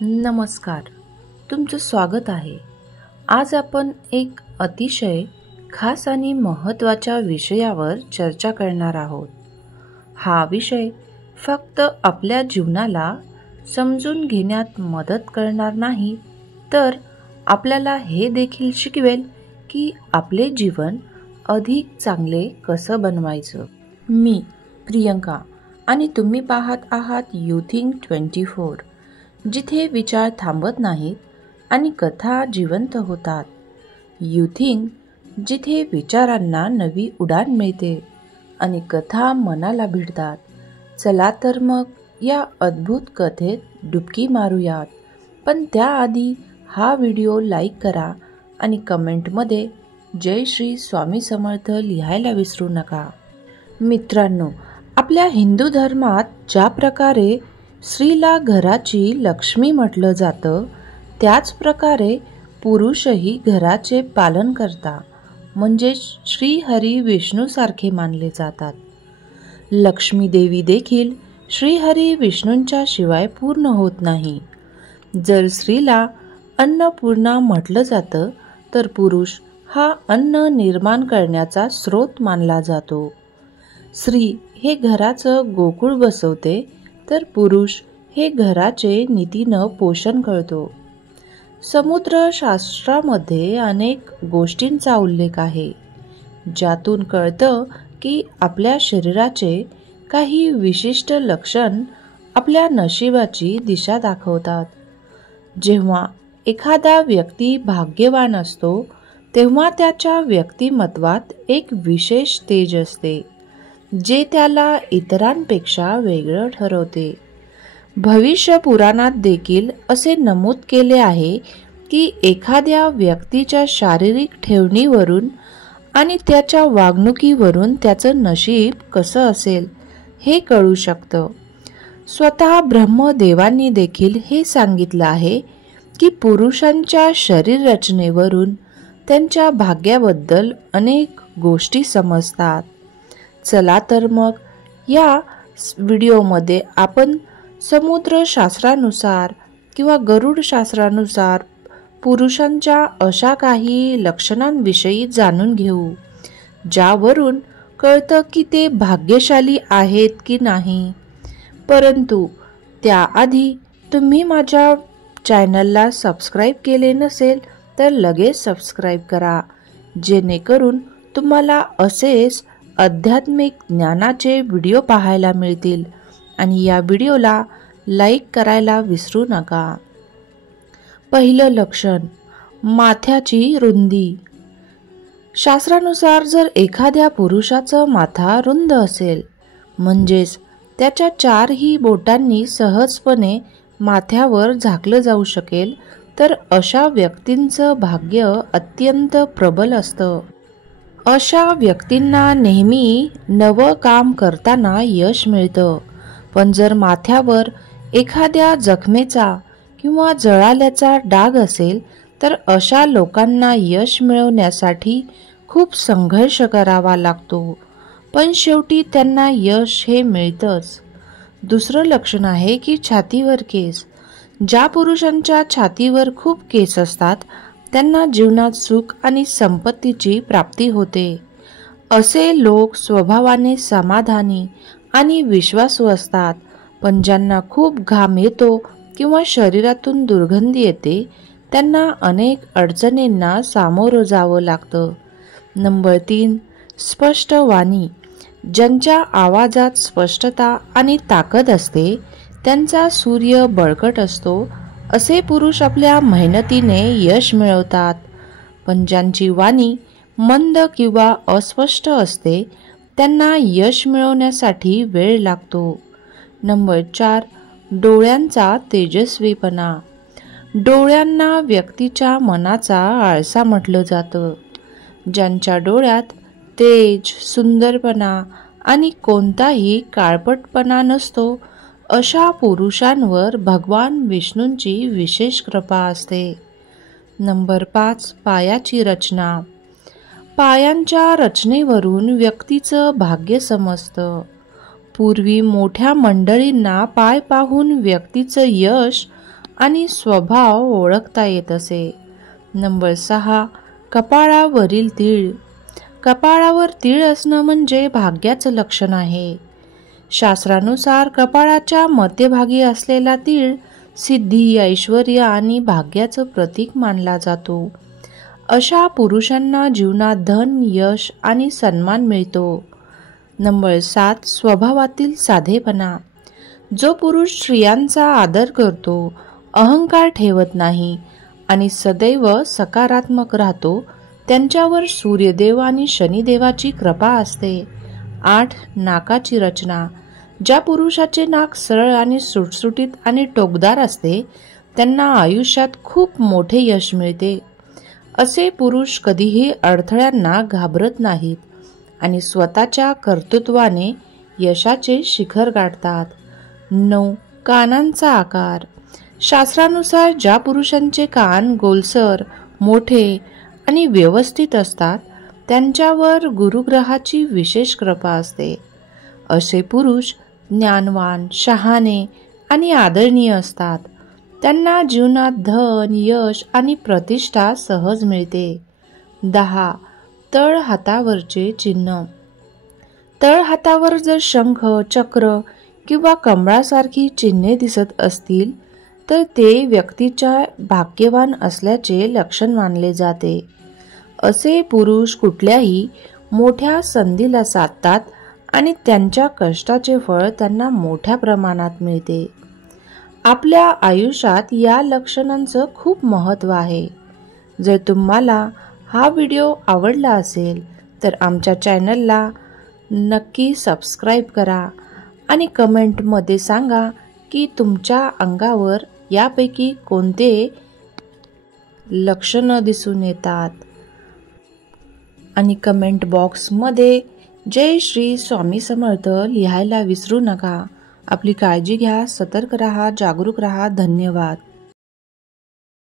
नमस्कार, तुमचं स्वागत आहे. आज आपण एक अतिशय खास आणि महत्त्वाच्या विषयावर चर्चा करणार आहोत. हा विषय फक्त आपल्या जीवनाला समजून घेण्यात मदत करणार नाही, तर आपल्याला हे देखील शिकवेल की आपले जीवन अधिक चांगले कसं बनवायचं. मी प्रियंका आणि तुम्ही पाहत आहात युथिंग 24, जिथे विचार थांबत नाहीत आणि कथा जिवंत होतात. युथिंग, जिथे विचारांना नवी उडान मिळते आणि कथा मनाला भिडतात. चला तर मग या अद्भुत कथेत डुबकी मारूयात. पण त्याआधी हा व्हिडिओ लाईक करा आणि कमेंटमध्ये जय श्री स्वामी समर्थ लिहायला विसरू नका. मित्रांनो, आपल्या हिंदू धर्मात ज्या प्रकारे स्त्रीला घराची लक्ष्मी म्हटलं जातं, त्याच प्रकारे पुरुषही घराचे पालन करता, म्हणजे श्रीहरी विष्णूसारखे मानले जातात. लक्ष्मी देवी देखील श्रीहरी विष्णूंच्या शिवाय पूर्ण होत नाही. जर स्त्रीला अन्नपूर्णा म्हटलं जातं, तर पुरुष हा अन्न निर्माण करण्याचा स्रोत मानला जातो. स्त्री हे घराचं गोकुळ बसवते, तर पुरुष हे घराचे नीतीनं पोषण करतो. समुद्रशास्त्रामध्ये अनेक गोष्टींचा उल्लेख आहे, ज्यातून कळतं की आपल्या शरीराचे काही विशिष्ट लक्षण आपल्या नशिबाची दिशा दाखवतात. जेव्हा एखादा व्यक्ती भाग्यवान असतो, तेव्हा त्याच्या व्यक्तिमत्वात एक विशेष तेज असते, जे त्याला इतरांपेक्षा वेगळं ठरवते. भविष्य पुराणात देखील असे नमूद केले आहे की एखाद्या व्यक्तीच्या शारीरिक ठेवणीवरून आणि त्याच्या वागणुकीवरून त्याचं नशीब कसं असेल हे कळू शकतं. स्वतः ब्रह्मदेवांनी देखील हे सांगितलं आहे की पुरुषांच्या शरीर रचनेवरून त्यांच्या भाग्याबद्दल अनेक गोष्टी समजतात. चला तर मग या व्हिडिओमध्ये आपण समुद्रशास्त्रानुसार किंवा गरुडशास्त्रानुसार पुरुषांच्या अशा काही लक्षणांविषयी जाणून घेऊ, ज्यावरून कळतं की ते भाग्यशाली आहेत की नाही. परंतु त्याआधी तुम्ही माझ्या चॅनलला सबस्क्राईब केले नसेल तर लगेच सबस्क्राईब करा, जेणेकरून तुम्हाला असेच आध्यात्मिक ज्ञानाचे व्हिडिओ पाहायला मिळतील. आणि या व्हिडिओला लाईक करायला विसरू नका. पहिलं लक्षण, माथ्याची रुंदी. शास्त्रानुसार जर एखाद्या पुरुषाचं माथा रुंद असेल, म्हणजेच त्याच्या चारही बोटांनी सहजपणे माथ्यावर झाकलं जाऊ शकेल, तर अशा व्यक्तींचं भाग्य अत्यंत प्रबल असतं. अशा व्यक्तींना नेहमी नवं काम करताना यश मिळतं. पण जर माथ्यावर एखाद्या जखमेचा किंवा जळाल्याचा डाग असेल, तर अशा लोकांना यश मिळवण्यासाठी खूप संघर्ष करावा लागतो, पण शेवटी त्यांना यश हे मिळतंच. दुसरं लक्षण आहे की छातीवर केस. ज्या पुरुषांच्या छातीवर खूप केस असतात, त्यांना जीवनात सुख आणि संपत्तीची प्राप्ती होते. असे लोक स्वभावाने समाधानी आणि विश्वासू असतात, पण ज्यांना खूप घाम येतो किंवा शरीरातून दुर्गंधी येते, त्यांना अनेक अडचणींना सामोरं जावं लागतं. नंबर 3, स्पष्ट वाणी. ज्यांच्या आवाजात स्पष्टता आणि ताकद असते, त्यांचा सूर्य बळकट असतो. असे पुरुष आपल्या मेहनतीने यश मिळवतात. पण ज्यांची वाणी मंद किंवा अस्पष्ट असते, त्यांना यश मिळवण्यासाठी वेळ लागतो. नंबर 4, डोळ्यांचा तेजस्वीपणा. डोळ्यांना व्यक्तीच्या मनाचा आरसा म्हटलं जातं. ज्यांच्या डोळ्यात तेज, सुंदरपणा आणि कोणताही काळपटपणा नसतो, अशा पुरुषांवर भगवान विष्णूंची विशेष कृपा असते. नंबर 5, पायाची रचना. पायांच्या रचनेवरून व्यक्तीचं भाग्य समजतं. पूर्वी मोठ्या मंडळींना पाय पाहून व्यक्तीचं यश आणि स्वभाव ओळखता येत असे. नंबर 6, कपाळावरील तीळ. कपाळावर तीळ असणं म्हणजे भाग्याचं लक्षण आहे. शास्त्रानुसार कपाळाच्या मध्यभागी असलेला तीळ सिद्धी, ऐश्वर्य आणि भाग्याचं प्रतीक मानला जातो. अशा पुरुषांना जीवनात धन, यश आणि सन्मान मिळतो. नंबर 7, स्वभावातील साधेपणा. जो पुरुष स्त्रियांचा आदर करतो, अहंकार ठेवत नाही आणि सदैव सकारात्मक राहतो, त्यांच्यावर सूर्यदेव आणि शनिदेवाची कृपा असते. 8, नाकाची रचना. ज्या पुरुषाचे नाक सरळ आणि सुटसुटीत आणि टोकदार असते, त्यांना आयुष्यात खूप मोठे यश मिळते. असे पुरुष कधीही अडथळ्यांना घाबरत नाहीत आणि स्वतःच्या कर्तृत्वाने यशाचे शिखर गाठतात. 9, कानांचा आकार. शास्त्रानुसार ज्या पुरुषांचे कान गोलसर, मोठे आणि व्यवस्थित असतात, त्यांच्यावर गुरुग्रहाची विशेष कृपा असते. असे पुरुष ज्ञानवान, शहाणे आणि आदरणीय असतात. त्यांना जीवनात धन, यश आणि प्रतिष्ठा सहज मिळते. 10, तळ हातावरचे चिन्ह. तळ हातावर जर शंख, चक्र किंवा कमळासारखी चिन्हे दिसत असतील तर ते व्यक्तीच्या भाग्यवान असल्याचे लक्षण मानले जाते. असे पुरुष कुठल्याही मोठ्या संधीला साधतात आणि त्यांच्या कष्टाचे फळ त्यांना मोठ्या प्रमाणात मिळते. आपल्या आयुष्यात या लक्षणांचं खूप महत्त्व आहे. जर तुम्हाला हा व्हिडिओ आवडला असेल तर आमच्या चॅनलला नक्की सबस्क्राईब करा आणि कमेंटमध्ये सांगा की तुमच्या अंगावर यापैकी कोणते लक्षणं दिसून येतात. आणि कमेंट बॉक्समध्ये जय श्री स्वामी समर्थ लिहायला विसरू नका. आपली काळजी घ्या, सतर्क राहा, जागरूक राहा. धन्यवाद.